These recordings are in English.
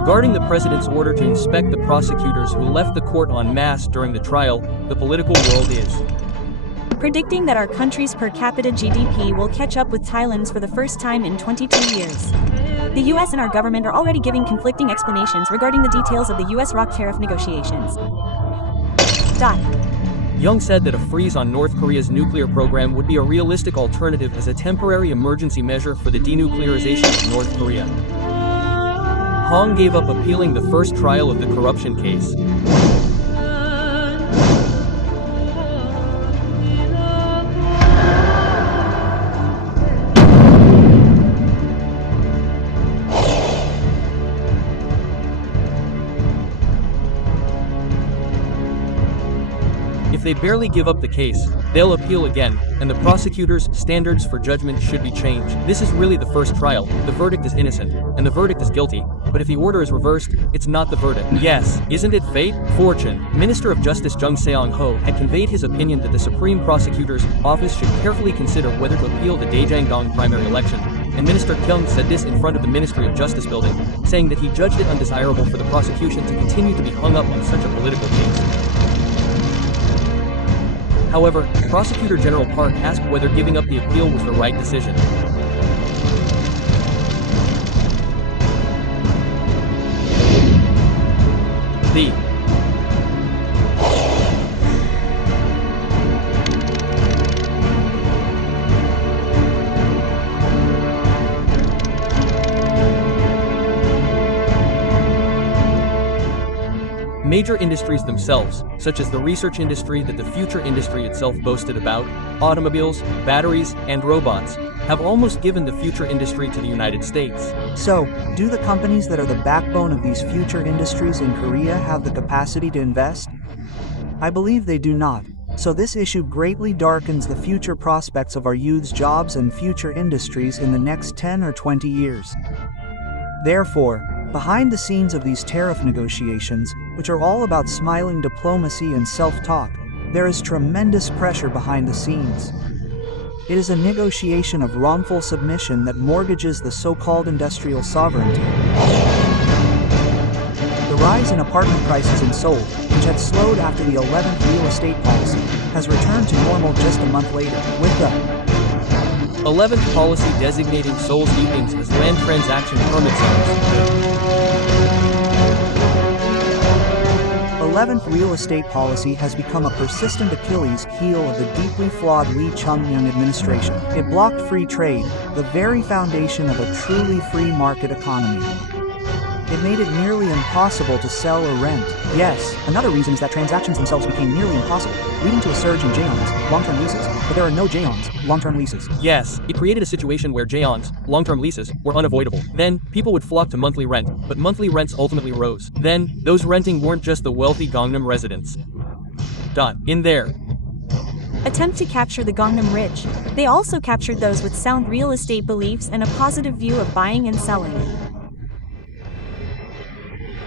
Regarding the president's order to inspect the prosecutors who left the court en masse during the trial, the political world is predicting that our country's per capita GDP will catch up with Thailand's for the first time in 22 years. The US and our government are already giving conflicting explanations regarding the details of the US rock tariff negotiations. Young said that a freeze on North Korea's nuclear program would be a realistic alternative as a temporary emergency measure for the denuclearization of North Korea. Hong gave up appealing the first trial of the corruption case. If they barely give up the case, they'll appeal again, and the prosecutors' standards for judgment should be changed. This is really the first trial. The verdict is innocent, and the verdict is guilty. But if the order is reversed, it's not the verdict. Yes, isn't it fate? Fortune. Minister of Justice Jung Seong-ho had conveyed his opinion that the Supreme Prosecutor's Office should carefully consider whether to appeal the Daejang-dong primary election. And Minister Kyung said this in front of the Ministry of Justice building, saying that he judged it undesirable for the prosecution to continue to be hung up on such a political case. However, Prosecutor General Park asked whether giving up the appeal was the right decision. The major industries themselves, such as the research industry that the future industry itself boasted about, automobiles, batteries, and robots, have almost given the future industry to the United States. So, do the companies that are the backbone of these future industries in Korea have the capacity to invest? I believe they do not. So this issue greatly darkens the future prospects of our youth's jobs and future industries in the next 10 or 20 years. Therefore, behind the scenes of these tariff negotiations, which are all about smiling diplomacy and self-talk, there is tremendous pressure behind the scenes. It is a negotiation of wrongful submission that mortgages the so-called industrial sovereignty. The rise in apartment prices in Seoul, which had slowed after the 11th real estate policy, has returned to normal just a month later, with the 11th policy designating Seoul's evenings as land transaction permit zones. 11th real estate policy has become a persistent Achilles heel of the deeply flawed Lee Chung-myung administration. It blocked free trade, the very foundation of a truly free market economy. It made it nearly impossible to sell or rent. Yes, another reason is that transactions themselves became nearly impossible, leading to a surge in Jaeons, long-term leases, but there are no Jaeons, long-term leases. Yes, it created a situation where Jaeons, long-term leases, were unavoidable. Then, people would flock to monthly rent, but monthly rents ultimately rose. Then, those renting weren't just the wealthy Gangnam residents. In their attempt to capture the Gangnam rich, they also captured those with sound real estate beliefs and a positive view of buying and selling.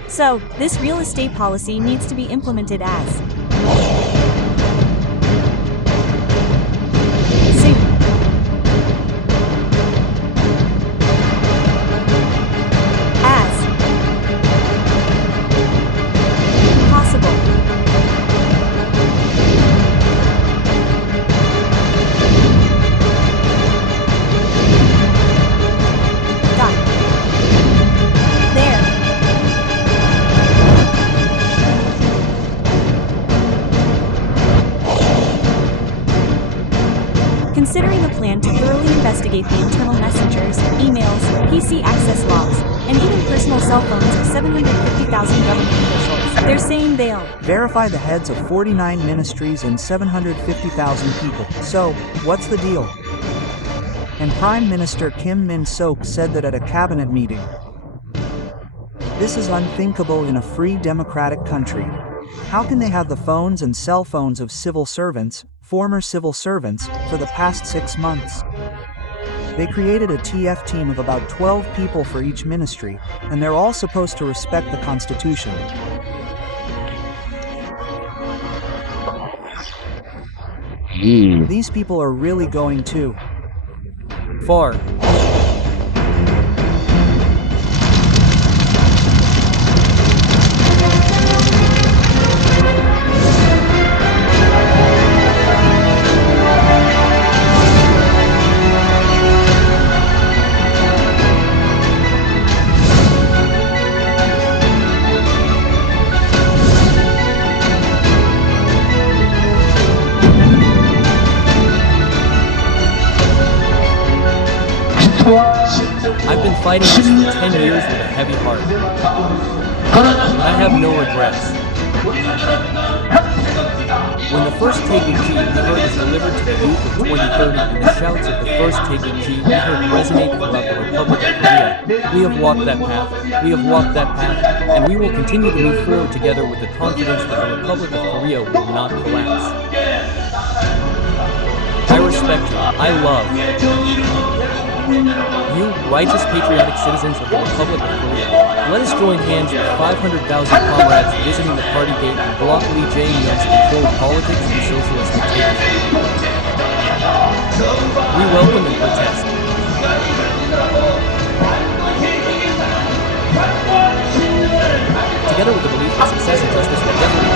So, this real estate policy needs to be implemented as soon as possible. Considering a plan to thoroughly investigate the internal messengers, emails, PC access logs, and even personal cell phones of 750,000 government officials. They're saying they'll verify the heads of 49 ministries and 750,000 people. So, what's the deal? And Prime Minister Kim Min-sok said that at a cabinet meeting. This is unthinkable in a free democratic country. How can they have the phones and cell phones of civil servants, former civil servants, for the past 6 months? They created a TF team of about 12 people for each ministry, and they're all supposed to respect the Constitution. These people are really going too far. been fighting this for 10 years with a heavy heart. I have no regrets. When the first Taeguk Ji we heard was delivered to the youth of 2030 and the shouts of the first Taeguk Ji we heard resonate throughout the Republic of Korea, we have walked that path, and we will continue to move forward together with the confidence that the Republic of Korea will not collapse. I respect you. I love you, righteous patriotic citizens of the Republic of Korea. Let us join hands with 500,000 comrades visiting the party gate and block Lee Jae-myung's controlled politics and socialist dictatorship. We welcome and protest. Together with the belief that success and justice will definitely